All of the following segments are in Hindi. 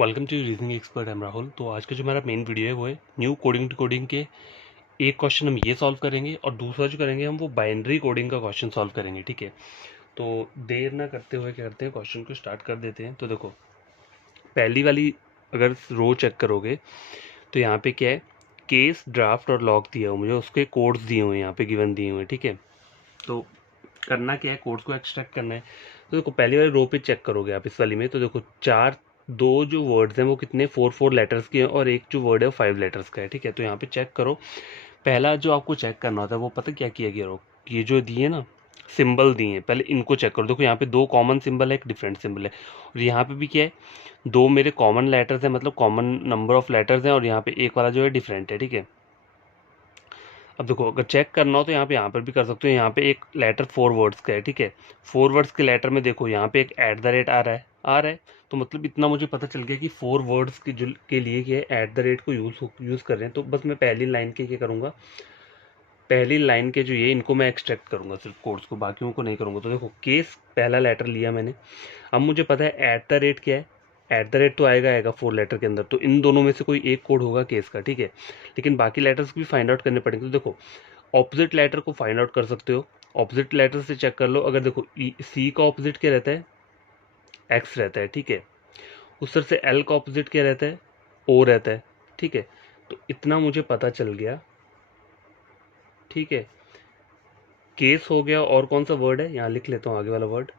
Welcome to reasoning expert. Am Rahul. तो आज का जो हमारा मेन वीडियो है वो है न्यू कोडिंग टू कोडिंग के एक क्वेश्चन हम ये सॉल्व करेंगे और दूसरा जो करेंगे हम वो बाइनरी कोडिंग का क्वेश्चन सॉल्व करेंगे। ठीक है, तो देर ना करते हुए क्या करते हैं, क्वेश्चन को स्टार्ट कर देते हैं। तो देखो, पहली वाली अगर रो चेक करोगे तो यहाँ पे क्या है, केस, ड्राफ्ट और लॉग दिया हुआ, मुझे उसके कोड्स दिए हुए हैं, यहाँ पे गिवन दिए हुए हैं। ठीक है, तो करना क्या है, कोड्स को एक्सट्रैक्ट करना है। तो देखो, पहली वाली रो पे चेक करोगे आप इस वाली में, तो देखो दो जो वर्ड्स हैं वो कितने 4 लेटर्स के हैं और एक जो वर्ड है वो 5 लेटर्स का है। ठीक है, तो यहाँ पे चेक करो। पहला जो आपको चेक करना होता है वो पता क्या किया गया हो, ये जो दिए ना सिंबल दिए हैं, पहले इनको चेक करो। देखो यहाँ पे 2 कॉमन सिंबल है, एक डिफरेंट सिंबल है, और यहाँ पे भी क्या है, 2 मेरे कॉमन लेटर्स हैं, मतलब कॉमन नंबर ऑफ लेटर्स हैं, और यहाँ पे एक वाला जो है डिफरेंट है। ठीक है, अब देखो अगर चेक करना हो तो यहाँ पर भी कर सकते हो। यहाँ पे एक लेटर 4 वर्ड्स का है। ठीक है, 4 वर्ड्स के लेटर में देखो यहाँ पे एक एट द रेट आ रहा है। तो मतलब इतना मुझे पता चल गया कि 4 वर्ड्स के लिए क्या है, एट द रेट को यूज़ कर रहे हैं। तो बस मैं पहली लाइन के क्या करूँगा, पहली लाइन के जो ये इनको मैं एक्सट्रैक्ट करूँगा, सिर्फ कोड्स को, बाकियों को नहीं करूँगा। तो देखो, केस पहला लेटर लिया मैंने। अब मुझे पता है एट द रेट क्या है, एट द रेट तो आएगा 4 लेटर के अंदर, तो इन दोनों में से कोई एक कोड होगा केस का। ठीक है, लेकिन बाकी लेटर्स भी फाइंड आउट करने पड़ेंगे। तो देखो, ऑपोजिट लेटर को फाइंड आउट कर सकते हो, ऑपोजिट लेटर से चेक कर लो। अगर देखो सी का ऑपोजिट क्या रहता है, एक्स रहता है। ठीक है, उस तरह से एल का ऑपोजिट क्या रहता है, ओ रहता है। ठीक है, तो इतना मुझे पता चल गया। ठीक है, केस हो गया, और कौन सा वर्ड है यहाँ लिख लेता हूँ, आगे वाला वर्ड,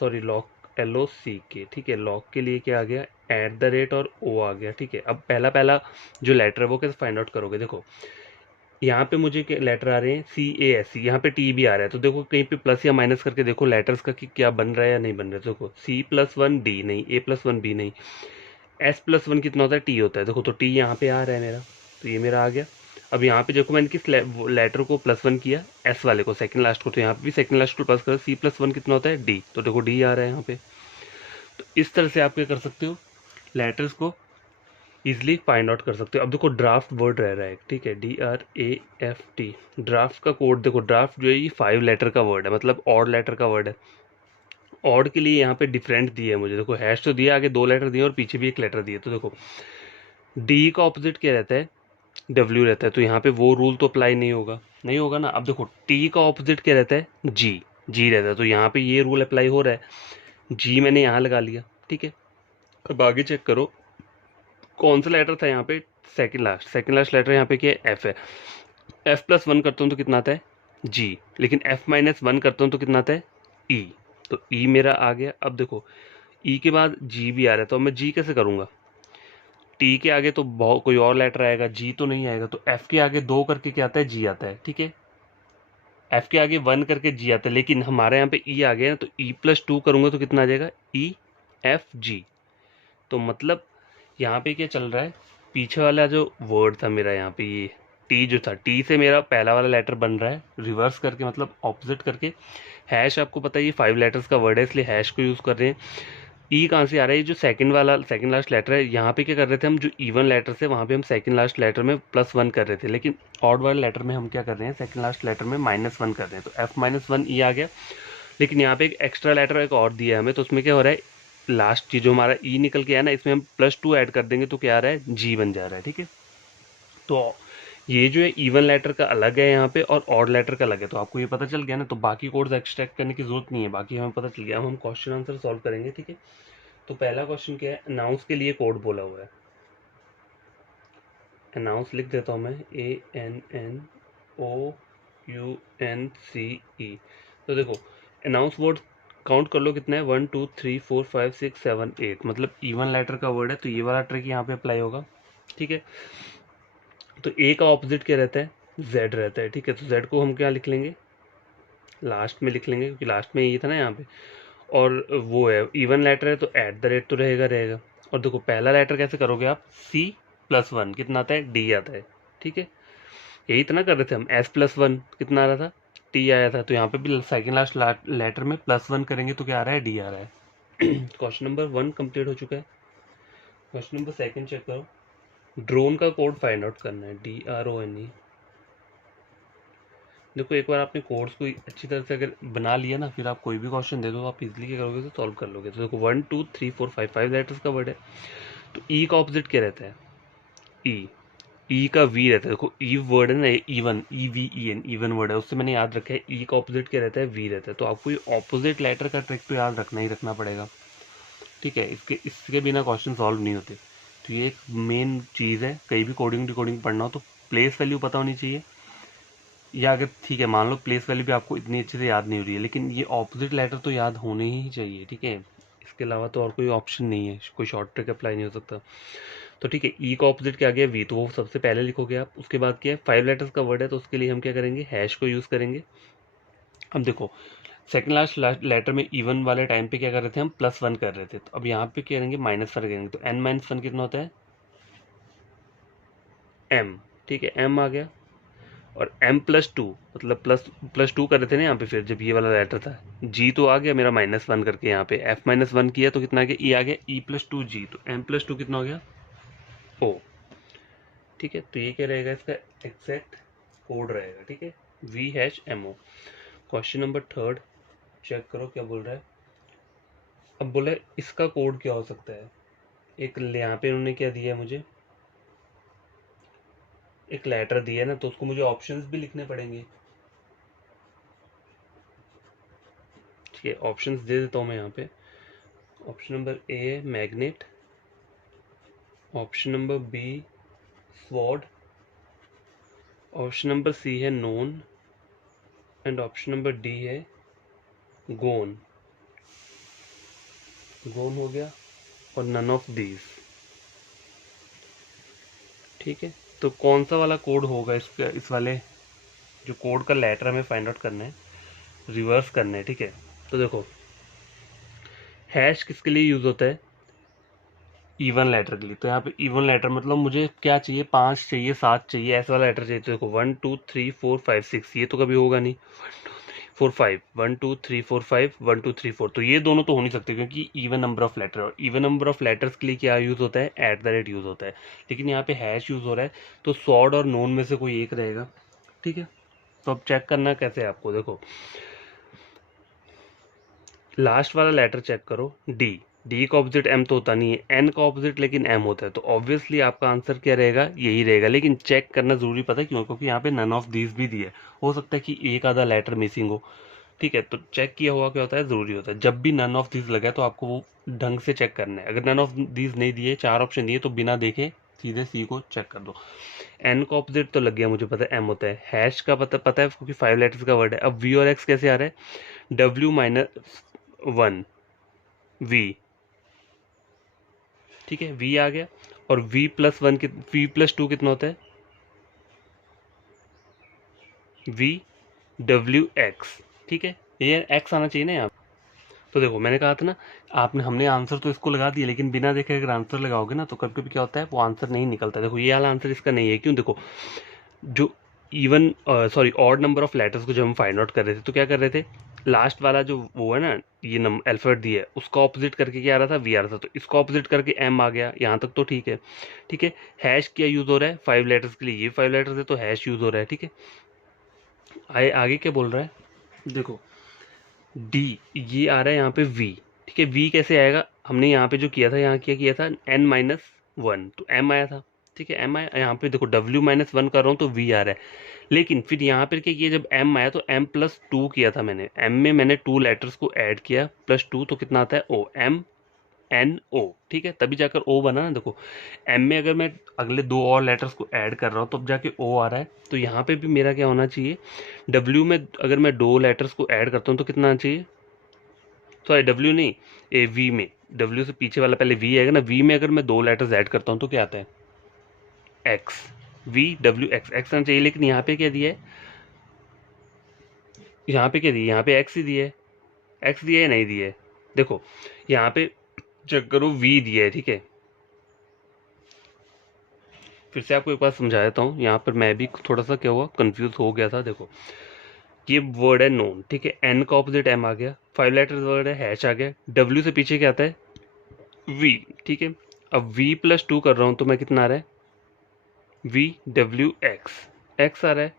सॉरी, लॉक, LOCK। ठीक है, लॉक के लिए क्या आ गया, एट द रेट और ओ आ गया। ठीक है, अब पहला पहला जो लेटर है वो कैसे फाइंड आउट करोगे। देखो यहाँ पे मुझे लेटर आ रहे हैं CASC, यहाँ पे T भी आ रहा है। तो देखो कहीं पे प्लस या माइनस करके देखो लेटर्स का कि क्या बन रहा है या नहीं बन रहा है। तो देखो C+1 D नहीं, A+1 B नहीं, S+1 कितना होता है, T होता है। देखो तो T यहाँ पे आ रहा है मेरा, तो ये मेरा आ गया। अब यहाँ पे देखो मैंने किस लेटर को +1 किया, S वाले को, सेकंड लास्ट को, तो यहाँ पे भी सेकंड लास्ट को प्लस करो। C+1 कितना होता है, D, तो देखो D आ रहा है यहाँ पे। तो इस तरह से आप क्या कर सकते हो, लेटर्स को इजिली फाइंड आउट कर सकते हो। अब देखो ड्राफ्ट वर्ड रह रहा है, ठीक है, DRAFT, ड्राफ्ट का कोड देखो, ड्राफ्ट जो है ये 5 लेटर का वर्ड है, मतलब ऑड लेटर का वर्ड है। ऑड के लिए यहाँ पे डिफरेंट दिया है मुझे, देखो हैश तो दिया, आगे 2 लेटर दिए और पीछे भी एक लेटर दिए। तो देखो डी का ऑपोजिट क्या रहता है, W रहता है, तो यहाँ पे वो रूल तो अप्लाई नहीं होगा ना। अब देखो टी का ऑपोजिट क्या रहता है, जी रहता है, तो यहाँ पे ये रूल अप्लाई हो रहा है, जी मैंने यहाँ लगा लिया। ठीक है, अब आगे चेक करो कौन सा लेटर था यहाँ पे, सेकंड लास्ट लेटर यहाँ पे क्या है, F है। F+1 करता हूँ तो कितना आता है, G, लेकिन F-1 करता हूँ तो कितना आता है, E, तो E मेरा आ गया। अब देखो E के बाद G भी आ रहा है, तो मैं G कैसे करूँगा, T के आगे तो बहुत कोई और लेटर आएगा, G तो नहीं आएगा, तो F के आगे 2 करके क्या आता है, G आता है। ठीक है, F के आगे 1 करके G आता है, लेकिन हमारे यहाँ पे E आ गया ना, तो E+2 करूँगा तो कितना आ जाएगा, EFG। तो मतलब यहाँ पे क्या चल रहा है, पीछे वाला जो वर्ड था मेरा यहाँ पे, ये टी जो था, टी से मेरा पहला वाला लेटर बन रहा है रिवर्स करके, मतलब ऑपोजिट करके। हैश आपको पता है ये 5 लेटर्स का वर्ड है, इसलिए हैश को यूज़ कर रहे हैं। ई कहाँ से आ रहा है, ये जो सेकंड लास्ट लेटर है, यहाँ पे क्या कर रहे थे हम, जो इवन लेटर से वहाँ पे हम सेकंड लास्ट लेटर में +1 कर रहे थे, लेकिन ऑड वाले लेटर में हम क्या कर रहे हैं, सेकंड लास्ट लेटर में -1 कर रहे हैं, तो F-1 ई आ गया। लेकिन यहाँ पे एक एक्स्ट्रा लेटर एक और दिया है हमें, तो उसमें क्या हो रहा है, लास्ट जो हमारा ई निकल के आया ना, इसमें हम +2 ऐड कर देंगे तो क्या आ रहा है, जी बन जा रहा है। ठीक है, तो ये जो है इवन लेटर का अलग है यहाँ पे और ऑड लेटर का अलग है, तो आपको ये पता चल गया ना। तो बाकी कोड्स एक्सट्रैक्ट करने की जरूरत नहीं है, बाकी हमें पता चल गया। अब हम क्वेश्चन आंसर सॉल्व करेंगे। ठीक है, तो पहला क्वेश्चन क्या है, अनाउंस के लिए कोड बोला हुआ है। अनाउंस लिख देता हूँ मैं, ANNOUNCE। तो देखो अनाउंस वर्ड काउंट कर लो कितना है, 1 2 3 4 5 6 7 8, मतलब इवन लेटर का वर्ड है, तो ये वाला ट्रिक यहाँ पे अप्लाई होगा। ठीक है, तो ए का ऑपोजिट क्या रहता है, जेड रहता है। ठीक है, तो जेड को हम क्या लिख लेंगे, लास्ट में लिख लेंगे, क्योंकि लास्ट में ये था ना यहाँ पे, और वो है इवन लेटर है, तो एट द रेट तो रहेगा। और देखो पहला लेटर कैसे करोगे आप, C+1 कितना आता है, D आता है। ठीक है, यही इतना कर रहे थे हम, S+1 कितना आ रहा था, T आया था, तो यहाँ पे भी सेकंड लास्ट लेटर में +1 करेंगे तो क्या आ रहा है, D आ रहा है। क्वेश्चन नंबर 1 कंप्लीट हो चुका है। क्वेश्चन नंबर 2 चेक करो, ड्रोन का कोड फाइंड आउट करना है, DRONE। देखो एक बार आपने कोड्स को अच्छी तरह से अगर बना लिया ना, फिर आप कोई भी क्वेश्चन दे दो आप इजीली क्या करोगे, तो सॉल्व कर लोगे। तो देखो 1 2 3 4 5 लेटर्स का वर्ड है, तो ई का ऑपोजिट क्या रहता है? ई का वी रहता है। देखो ई वर्ड है ना, इवन, EVEN, इवन वर्ड है, उससे मैंने याद रखा है ई का ऑपोजिट क्या रहता है? वी रहता है। तो आपको ये ऑपोजिट लेटर का ट्रिक तो याद रखना ही रखना पड़ेगा, ठीक है। इसके बिना क्वेश्चन सॉल्व नहीं होते। तो ये एक मेन चीज़ है, कहीं भी कोडिंग डिकोडिंग पढ़ना हो तो प्लेस वैल्यू पता होनी चाहिए, या अगर ठीक है मान लो प्लेस वैल्यू भी आपको इतनी अच्छे से याद नहीं हो रही है, लेकिन ये ऑपोजिट लेटर तो याद होने ही चाहिए, ठीक है। इसके अलावा तो और कोई ऑप्शन नहीं है, कोई शॉर्ट ट्रिक अप्लाई नहीं हो सकता। तो ठीक है, ई का ऑपोजिट क्या आ गया? वी, तो वो सबसे पहले लिखोगे आप। उसके बाद क्या है? 5 लेटर्स का वर्ड है, तो उसके लिए हम क्या करेंगे? हैश को यूज़ करेंगे। अब देखो सेकंड लास्ट लेटर में इवन वाले टाइम पे क्या कर रहे थे हम? +1 कर रहे थे। तो अब यहाँ पे क्या करेंगे? -1 करेंगे। तो n-1 कितना होता है? m, ठीक है, m आ गया। और m+2 मतलब प्लस 2 कर रहे थे ना यहाँ पे, फिर जब ये वाला लेटर था g तो आ गया मेरा -1 करके, यहाँ पे f-1 किया तो कितना आ गया? e आ गया, e+2g, तो m+2 कितना हो गया? o, ठीक है। तो ये क्या रहेगा? इसका एग्जैक्ट कोड रहेगा, ठीक है, VHMO। क्वेश्चन नंबर 3 चेक करो क्या बोल रहा है। अब बोला है इसका कोड क्या हो सकता है। एक यहाँ पे उन्होंने क्या दिया है मुझे? एक लेटर दिया है ना, तो उसको मुझे ऑप्शंस भी लिखने पड़ेंगे, ठीक है। ऑप्शंस दे देता हूँ मैं यहाँ पे। ऑप्शन नंबर ए है magnet, option number B sword, option number C है known, and option number D है गोन। गोन हो गया, और नन ऑफ दीज, ठीक है। तो कौन सा वाला कोड होगा इसका? इस वाले जो कोड का लेटर हमें फाइंड आउट करना है, रिवर्स करना है, ठीक है। तो देखो हैश किसके लिए यूज होता है? इवन लेटर के लिए। तो यहाँ पे इवन लेटर मतलब मुझे क्या चाहिए? 5 चाहिए, 7 चाहिए, ऐसा वाला लेटर चाहिए। तो देखो 1 2 3 4 5 6, ये तो कभी होगा नहीं। 4 5, 1 2 3 4 5, 1 2 3 4, तो ये दोनों तो हो नहीं सकते, क्योंकि इवन नंबर ऑफ लेटर, और इवन नंबर ऑफ लेटर्स के लिए क्या यूज होता है? @ यूज होता है। लेकिन यहाँ पे हैश यूज हो रहा है, तो सॉर्ड और नोन में से कोई एक रहेगा, ठीक है। तो अब चेक करना कैसे है आपको? देखो लास्ट वाला लेटर चेक करो, डी का ऑपोजिट एम तो होता नहीं है, एन का ऑपोजिट लेकिन एम होता है, तो ऑब्वियसली आपका आंसर क्या रहेगा? यही रहेगा। लेकिन चेक करना जरूरी, पता है क्यों? क्योंकि यहाँ पे नन ऑफ दीज भी दिए, हो सकता है कि एक आधा लेटर मिसिंग हो, ठीक है। तो चेक किया हुआ क्या होता है? जरूरी होता है। जब भी नन ऑफ दीज लगा तो आपको वो ढंग से चेक करना है। अगर नन ऑफ दीज नहीं दिए, 4 ऑप्शन दिए, तो बिना देखे सीधे सी को चेक कर दो। एन का ऑपोजिट तो लग गया मुझे, पता है एम होता है। हैश का पता है क्योंकि 5 लेटर्स का वर्ड है। अब वी और एक्स कैसे आ रहा है? W-1 वी, ठीक है, वी आ गया। और V+1 V+2 कितना होता है? VWX, ठीक है। ये एक्स आना चाहिए ना यहाँ। तो देखो मैंने कहा था ना, हमने आंसर तो इसको लगा दिया, लेकिन बिना देखे अगर आंसर लगाओगे ना तो कभी कभी क्या होता है? वो आंसर नहीं निकलता। देखो ये वाला आंसर इसका नहीं है। क्यों? देखो जो even sorry odd number of letters को जब हम फाइंड आउट कर रहे थे तो क्या कर रहे थे? लास्ट वाला जो वो है ना, ये अल्फाबेट दिया है, उसका ऑपोजिट करके क्या आ रहा था? वी आ रहा था। तो इसका ऑपोजिट करके एम आ गया, यहाँ तक तो ठीक है, ठीक है। हैश क्या यूज हो रहा है? 5 लेटर्स के लिए, ये 5 लेटर्स है तो हैश यूज हो रहा है, ठीक है। आगे क्या बोल रहा है? देखो डी, ये आ रहा है यहाँ पे वी, ठीक है। वी कैसे आएगा? हमने यहाँ पे जो किया था, यहाँ क्या किया था? n-1, तो m आया था, ठीक है, m आया। यहाँ पे देखो W-1 कर रहा हूँ तो v आ रहा है। लेकिन फिर यहाँ पर क्या किया? जब m आया तो m+2 किया था मैंने, m में मैंने 2 लेटर्स को ऐड किया, +2, तो कितना आता है? o, M-N-O, ठीक है, तभी जाकर ओ बना ना। देखो एम में अगर मैं अगले 2 और लेटर्स को ऐड कर रहा हूँ तब जाके ओ आ रहा है, तो यहाँ पे भी मेरा क्या होना चाहिए? डब्ल्यू में अगर मैं 2 लेटर्स को ऐड करता हूँ तो कितना आना चाहिए? सॉरी डब्ल्यू नहीं, ए वी में, डब्ल्यू से पीछे वाला पहले वी आएगा ना, वी में अगर मैं 2 लेटर्स ऐड करता हूँ तो क्या आता है? एक्स, VWX, एक्स आना चाहिए। लेकिन यहाँ पे क्या दिया है? यहाँ पे क्या दिया? यहाँ पे एक्स ही दिया है। एक्स दिया है, नहीं दिया है? देखो यहाँ पे चेक करो, वी दिया है, ठीक है। फिर से आपको एक बार समझा देता हूँ, यहाँ पर मैं भी थोड़ा सा क्या हुआ, कंफ्यूज हो गया था। देखो ये वर्ड है नोन, ठीक है, एन का ऑपोजिट एम आ गया, 5 लेटर्स वर्ड है, हैश आ गया, डब्ल्यू से पीछे क्या आता है? वी, ठीक है। अब V+2 कर रहा हूँ तो मैं कितना आ रहा है? VWX, एक्स आ रहा है।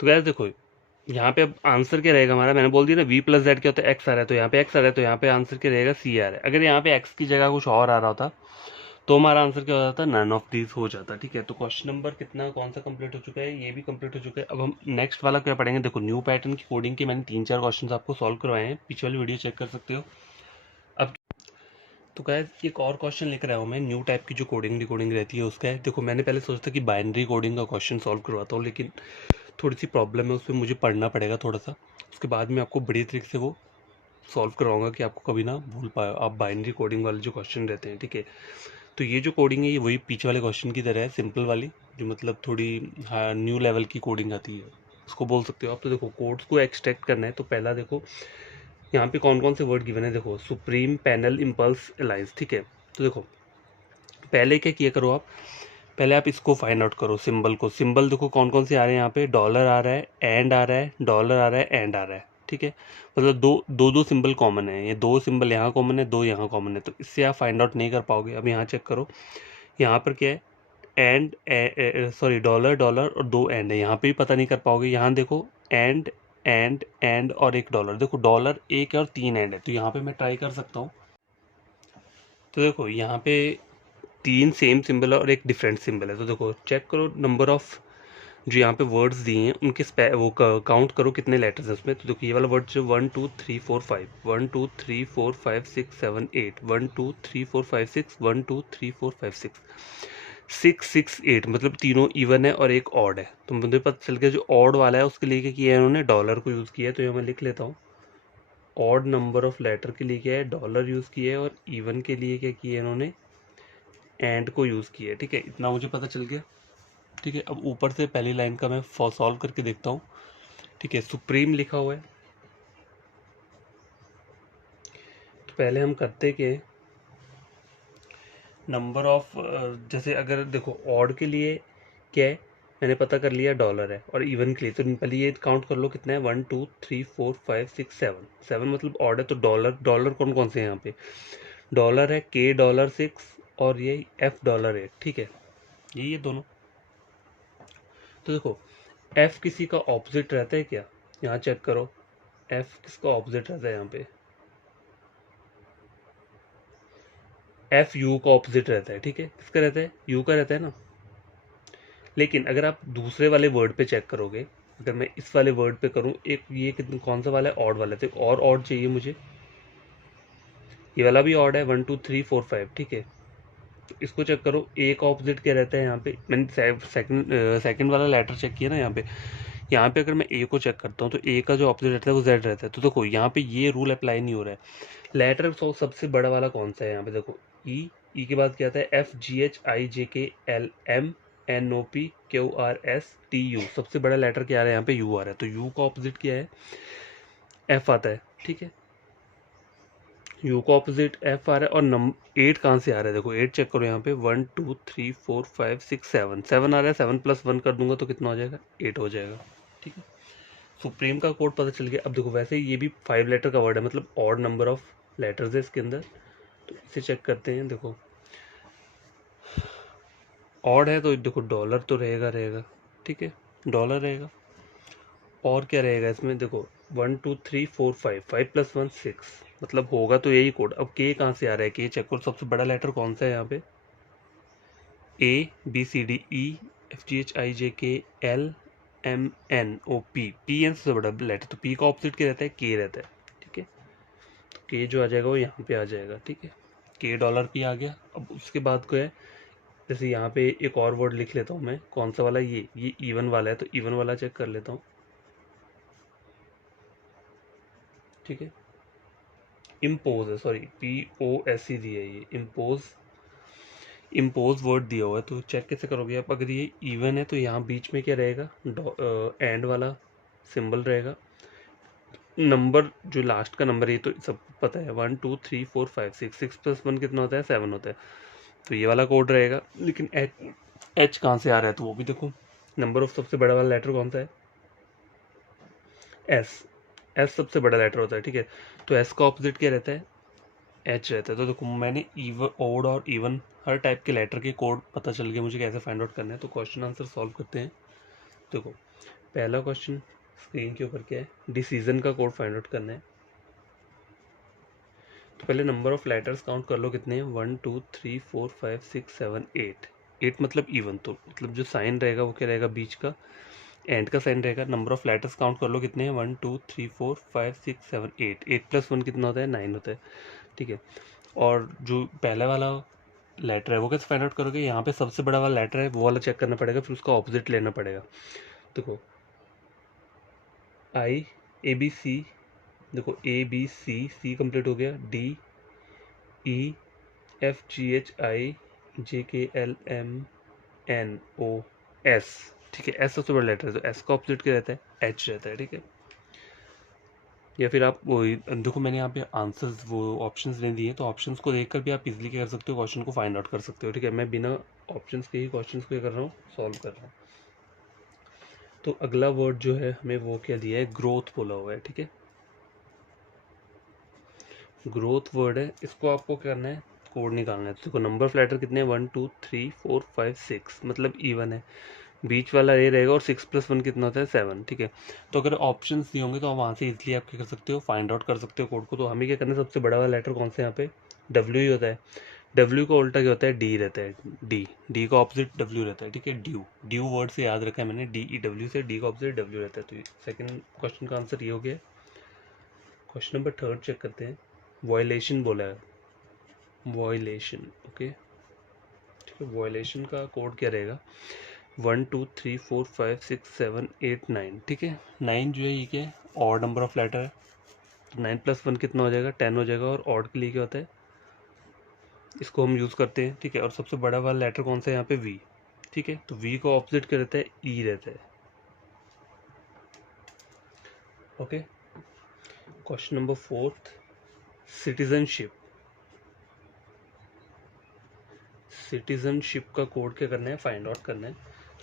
तो गैस देखो यहाँ पे अब आंसर क्या रहेगा हमारा, मैंने बोल दिया ना v प्लस जेड क्या होता है, x आ रहा है तो यहाँ पे x आ रहा है, तो यहाँ पे आंसर क्या रहेगा, c आ रहा है। अगर यहाँ पे x की जगह कुछ और आ रहा होता तो हमारा आंसर क्या हो जाता, नन ऑफ दीज हो जाता। ठीक है, तो क्वेश्चन नंबर कितना कौन सा कंप्लीट हो चुका है, ये भी कंप्लीट हो चुका है। अब हम नेक्स्ट वाला क्या पढ़ेंगे, देखो न्यू पैटर्न की कोडिंग के मैंने 3-4 क्वेश्चन आपको सॉल्व करवाए हैं, पीछे वाली वीडियो चेक कर सकते हो। अब तो गाइस एक और क्वेश्चन लेकर आया हूँ मैं, न्यू टाइप की जो कोडिंग डिकोडिंग रहती है उसका है। देखो मैंने पहले सोचा था कि बाइनरी कोडिंग का क्वेश्चन सॉल्व करवाता हूँ, लेकिन थोड़ी सी प्रॉब्लम है, उसमें मुझे पढ़ना पड़ेगा थोड़ा सा, उसके बाद में आपको बड़ी तरीके से वो सॉल्व करवाऊंगा कि आपको कभी ना भूल पाए आप बाइनरी कोडिंग वाले जो क्वेश्चन रहते हैं। ठीक है, तो ये जो कोडिंग है ये वही पीछे वाले क्वेश्चन की तरह है, सिंपल वाली, जो मतलब थोड़ी हाँ न्यू लेवल की कोडिंग आती है उसको बोल सकते हो आप। तो देखो कोड्स को एक्सट्रैक्ट करना है, तो पहला देखो यहाँ पे कौन कौन से वर्ड गिवन है, देखो सुप्रीम, पैनल, इम्पल्स, अलाइंस। ठीक है, तो देखो पहले क्या किया करो आप, पहले आप इसको फाइंड आउट करो, सिंबल को। सिंबल देखो कौन कौन से आ रहे हैं यहाँ पे, डॉलर आ रहा है, एंड आ रहा है, डॉलर आ रहा है, एंड आ रहा है। ठीक है, मतलब दो सिंबल कॉमन है, ये दो सिंबल यहाँ कॉमन है, दो यहाँ कॉमन है, तो इससे आप फाइंड आउट नहीं कर पाओगे। अब यहाँ चेक करो, यहाँ पर क्या है, एंड, सॉरी डॉलर डॉलर और दो एंड है, यहाँ पे भी पता नहीं कर पाओगे। यहाँ देखो एंड एंड एंड और एक डॉलर, देखो डॉलर एक है और तीन एंड है, तो यहाँ पे मैं ट्राई कर सकता हूँ। तो देखो यहाँ पे तीन सेम सिंबल है और एक डिफरेंट सिंबल है, तो देखो चेक करो नंबर ऑफ जो यहाँ पे वर्ड्स दिए हैं उनके वो काउंट करो कितने लेटर्स हैं उसमें। तो देखो ये वाला वर्ड जो 1 2 3 4 5, 1 2 3 4 5 6 7 8, 1 2 3 4 5 6, 1 2 3 4 5 6, 6 6 8, मतलब तीनों इवन है और एक ऑड है। तो मुझे पता चल गया जो ऑड वाला है उसके लिए क्या किया है इन्होंने, डॉलर को यूज़ किया है। तो ये मैं लिख लेता हूँ, ऑड नंबर ऑफ लेटर के लिए क्या है, डॉलर यूज़ किया है, और इवन के लिए क्या किया है इन्होंने, एंड को यूज़ किया है। ठीक है, इतना मुझे पता चल गया। ठीक है, अब ऊपर से पहली लाइन का मैं सॉल्व करके देखता हूँ। ठीक है, सुप्रीम लिखा हुआ है, तो पहले हम करते कि नंबर ऑफ, जैसे अगर देखो ऑड के लिए क्या है, मैंने पता कर लिया डॉलर है, और इवन के लिए तो पहले ये काउंट कर लो कितना है, 1 2 3 4 5 6 7, 7 मतलब ऑड है, तो डॉलर डॉलर कौन कौन से हैं यहाँ पे, डॉलर है के डॉलर 6 और ये एफ डॉलर 8। ठीक है, ये दोनों। तो देखो एफ किसी का ऑपोजिट रहता है क्या, यहाँ चेक करो, एफ किसका ऑपोजिट रहता है यहाँ पे, एफ यू का ऑपोजिट रहता है। ठीक है, किसका रहता है, यू का रहता है ना। लेकिन अगर आप दूसरे वाले वर्ड पे चेक करोगे, अगर मैं इस वाले वर्ड पे करूँ, एक ये कितना कौन सा वाला है, ऑड वाला है, तो एक और ऑड चाहिए मुझे, ये वाला भी ऑड है, 1 2 3 4 5। ठीक है, तो इसको चेक करो, ए का ऑपोजिट क्या रहता है यहाँ पे, मैंने सेकंड वाला लेटर चेक किया ना यहाँ पे, यहाँ पे अगर मैं ए को चेक करता हूँ तो ए का जो ऑपोजिट रहता है वो जेड रहता है। तो देखो यहाँ पे ये रूल अप्लाई नहीं हो रहा है। लेटर सबसे बड़ा वाला कौन सा है यहाँ पे, देखो ई के बाद क्या आता है, F G H I J K L M N O P Q R S T U, सबसे बड़ा लेटर क्या आ रहा है यहाँ पे, यू आ रहा है, तो यू का ऑपोजिट क्या है, एफ आता है। ठीक है, यू का ऑपोजिट एफ आ रहा है, और नंबर 8 कहाँ से आ रहा है, देखो 8 चेक करो यहाँ पे, 1 2 3 4 5 6 7, 7 आ रहा है, 7 प्लस 1 कर दूंगा तो कितना हो जाएगा, 8 हो जाएगा। ठीक है, सुप्रीम का कोड पता चल गया। अब देखो वैसे ही ये भी 5 लेटर का वर्ड है, मतलब ऑड नंबर ऑफ लेटर्स है इसके अंदर, तो इसे चेक करते हैं। देखो ऑड है तो देखो डॉलर तो रहेगा रहेगा, ठीक है, डॉलर रहेगा, और क्या रहेगा इसमें, देखो 1 2 3 4 5, 5 प्लस 1 6, मतलब होगा तो यही कोड। अब के कहाँ से आ रहा है, के चेक करो, सबसे बड़ा लेटर कौन सा है यहाँ पे, A B C D E F G H I J K L M N O P, P N सबसे बड़ा लेटर, तो पी का ऑपोजिट क्या रहता है, के रहता है। ठीक है, तो के जो आ जाएगा वो यहाँ पे आ जाएगा। ठीक है, के डॉलर पी आ गया। अब उसके बाद को है, जैसे यहाँ पे एक और वर्ड लिख लेता हूँ मैं, कौन सा वाला, ये इवन वाला है, तो इवन वाला चेक कर लेता हूँ। ठीक है, इम्पोज है, sorry P O S E दिया है, ये इम्पोज, इम्पोज वर्ड दिया हुआ है, तो चेक कैसे करोगे आप, अगर ये इवन है तो यहाँ बीच में क्या रहेगा, एंड वाला सिंबल रहेगा, नंबर जो लास्ट का नंबर है तो सब पता है, 1 2 3 4 5 6, 6 प्लस 1 कितना होता है, 7 होता है, तो ये वाला कोड रहेगा। लेकिन एच कहाँ से आ रहा है, तो वो भी देखो, नंबर ऑफ सबसे बड़ा वाला लेटर कौन सा है, एस, एस सबसे बड़ा लेटर होता है। ठीक है, तो एस का ऑपोजिट क्या रहता है, एच रहता है। तो देखो मैंने इवन, ओड और इवन हर टाइप के लेटर के कोड पता चल गए मुझे कैसे फाइंड आउट करना है। तो क्वेश्चन आंसर सॉल्व करते हैं। देखो पहला क्वेश्चन, स्क्रीन के ऊपर क्या है, डिसीजन का कोड फाइंड आउट करना है। तो पहले नंबर ऑफ लेटर्स काउंट कर लो कितने हैं, 1 2 3 4 5 6 7 8। 8 मतलब इवन, तो मतलब जो साइन रहेगा वो क्या रहेगा, बीच का एंड का साइन रहेगा। नंबर ऑफ लेटर्स काउंट कर लो कितने हैं, 1 2 3 4 5 6 7 8। 8 + 1 कितना होता है, 9 होता है, ठीक है। और जो पहला वाला लेटर है वो कैसे फाइंड आउट करोगे, यहाँ पे सबसे बड़ा वाला लेटर है वो वाला चेक करना पड़ेगा, फिर उसका ऑपोजिट लेना पड़ेगा। देखो आई ए बी सी, देखो ए बी सी, सी कंप्लीट हो गया, D E F G H I J K L M N O S, ठीक है। एस सबसे बड़ा लेटर है, तो एस का ऑपोजिट क्या रहता है, एच रहता है, ठीक है। या फिर आप वो देखो मैंने यहाँ पे आंसर्स वो ऑप्शंस नहीं दिए, तो ऑप्शंस को देखकर भी आप इजीली क्या कर सकते हो, क्वेश्चन को फाइंड आउट कर सकते हो, ठीक है। मैं बिना ऑप्शंस के ही क्वेश्चंस को कर रहा हूँ, सॉल्व कर रहा हूँ। तो अगला वर्ड जो है हमें वो क्या दिया है, ग्रोथ बोला हुआ है, ठीक है। ग्रोथ वर्ड है, इसको आपको क्या करना है, कोड निकालना है। तो देखो नंबर ऑफ लेटर कितने हैं, 1 2 3 4 5 6, मतलब इवन है, बीच वाला ए रहेगा, और 6 + 1 कितना होता है, 7, ठीक है। तो अगर ऑप्शंस दिए होंगे तो आप वहाँ से इजीली आप क्या कर सकते हो, फाइंड आउट कर सकते हो कोड को। तो हमें क्या करना है, सबसे बड़ा वाला लेटर कौन सा है यहाँ पे, डब्ल्यू ही होता है। डब्ल्यू का उल्टा क्या होता है, डी रहता है, डी, डी का ऑपोजिट डब्ल्यू रहता है, ठीक है। ड्यू, ड्यू वर्ड से याद रखा है मैंने, डी ई डब्ल्यू से, डी का ऑपोजिट डब्ल्यू रहता है। तो सेकंड क्वेश्चन का आंसर ये हो गया। क्वेश्चन नंबर 3 चेक करते हैं। वायलेशन बोला है, वायलेशन, ओके, ठीक है। वायलेशन का कोड क्या रहेगा, 1 2 3 4 5 6 7 8 9, ठीक है। 9 जो है ये क्या है, ऑड नंबर ऑफ लेटर है, तो 9 + 1 कितना हो जाएगा, 10 हो जाएगा। और ऑड के लिए क्या होता है, इसको हम यूज़ करते हैं, ठीक है। और सबसे बड़ा वाला लेटर कौन सा है यहाँ पे, वी, ठीक है। तो वी का ऑपोजिट क्या रहता है, ई रहता है, okay. Question number 4, citizenship. Citizenship का कोड क्या करना है, फाइंड आउट करना है।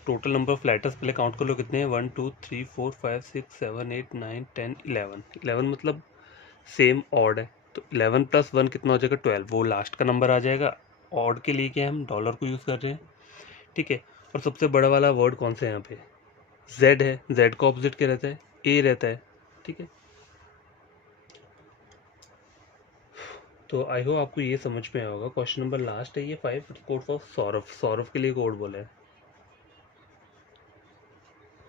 टोटल नंबर ऑफ लेटर्स पहले काउंट कर लो कितने हैं, 1 2 3 4 5 6 7 8 9 10 11। 11 मतलब सेम ऑड है, तो 11 + 1 कितना हो जाएगा, 12, वो लास्ट का नंबर आ जाएगा। ऑड के लिए क्या हम डॉलर को यूज़ कर रहे हैं, ठीक है। और सबसे बड़ा वाला वर्ड कौन सा है यहाँ पे, जेड है। जेड का ऑपोजिट क्या रहता है, ए रहता है, ठीक है। तो आई होप आपको ये समझ में आया होगा। क्वेश्चन नंबर लास्ट है ये 5, कोड फॉर सौरभ, सौरभ के लिए कोड बोला है।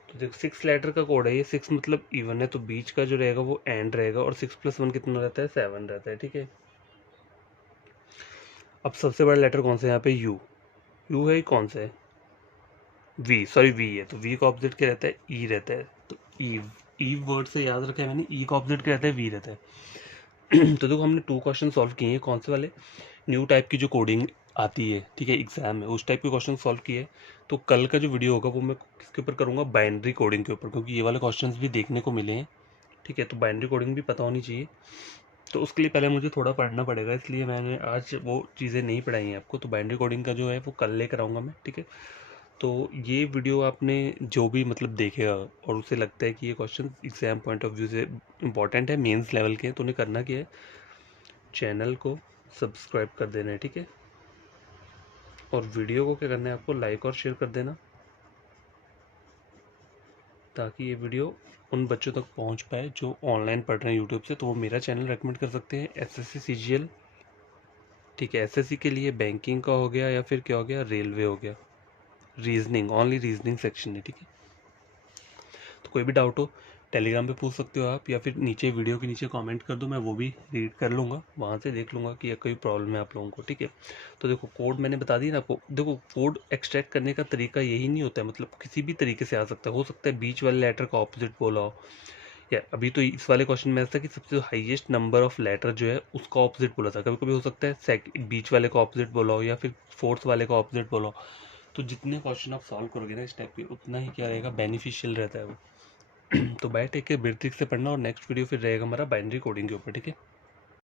तो देखो 6 लेटर का कोड है ये, 6 मतलब इवन है, तो बीच का जो रहेगा वो एंड रहेगा, और 6 + 1 कितना रहता है, 7 रहता है, ठीक है। अब सबसे बड़ा लेटर कौन सा है यहाँ पे, यू, यू है, कौन सा है, वी, सॉरी वी है, तो वी का ऑपोजिट क्या रहता है, ई रहता है। तो ईव, ईव वर्ड से याद रखा है मैंने, ई का ऑपोजिट क्या रहता है, वी रहता है। तो देखो हमने 2 क्वेश्चन सॉल्व किए हैं, कौन से वाले, न्यू टाइप की जो कोडिंग आती है, ठीक है, एग्जाम में उस टाइप के क्वेश्चन सॉल्व किए। तो कल का जो वीडियो होगा वो मैं किसके ऊपर करूँगा, बाइनरी कोडिंग के ऊपर, क्योंकि ये वाले क्वेश्चंस भी देखने को मिले हैं, ठीक है। तो बाइनरी कोडिंग भी पता होनी चाहिए, तो उसके लिए पहले मुझे थोड़ा पढ़ना पड़ेगा, इसलिए मैंने आज वो चीज़ें नहीं पढ़ाई हैं आपको। तो बाइनरी कोडिंग का जो है वो कल लेकर आऊँगा मैं, ठीक है। तो ये वीडियो आपने जो भी मतलब देखेगा और उसे लगता है कि ये question exam point of view से इंपॉर्टेंट है, मेंस लेवल के, तो उन्हें करना क्या है, चैनल को सब्सक्राइब कर देना है, ठीक है। और वीडियो को क्या करना है, आपको लाइक और शेयर कर देना, ताकि ये वीडियो उन बच्चों तक पहुंच पाए जो ऑनलाइन पढ़ रहे हैं यूट्यूब से। तो वो मेरा चैनल रेकमेंड कर सकते हैं, एसएससी सीजीएल, ठीक है। एसएससी के लिए बैंकिंग का हो गया, या फिर क्या हो गया, रेलवे हो गया, रीजनिंग, ओनली रीजनिंग सेक्शन है, ठीक है। तो कोई भी डाउट हो टेलीग्राम पे पूछ सकते हो आप, या फिर नीचे वीडियो के नीचे कमेंट कर दो, मैं वो भी रीड कर लूँगा, वहाँ से देख लूँगा कि कोई प्रॉब्लम है आप लोगों को, ठीक है। तो देखो कोड मैंने बता दिया ना आपको। देखो कोड एक्सट्रैक्ट करने का तरीका यही नहीं होता है, मतलब किसी भी तरीके से आ सकता है, हो सकता है बीच वाले लेटर का ऑपोजिट बोला हो, या अभी तो इस वाले क्वेश्चन में ऐसा कि सबसे हाईएस्ट नंबर ऑफ लेटर जो है उसका ऑपोजिट बोला था। कभी कभी हो सकता है बीच वाले का ऑपोजिट बोला हो, या फिर फोर्थ वाले का ऑपोजिट बोला हो। तो जितने क्वेश्चन आप सॉल्व करोगे ना इस टाइप के, उतना ही क्या रहेगा, बेनिफिशियल रहता है वो। तो बाय टेक केयर, बेसिक से पढ़ना, और नेक्स्ट वीडियो फिर रहेगा हमारा बाइनरी कोडिंग के ऊपर, ठीक है।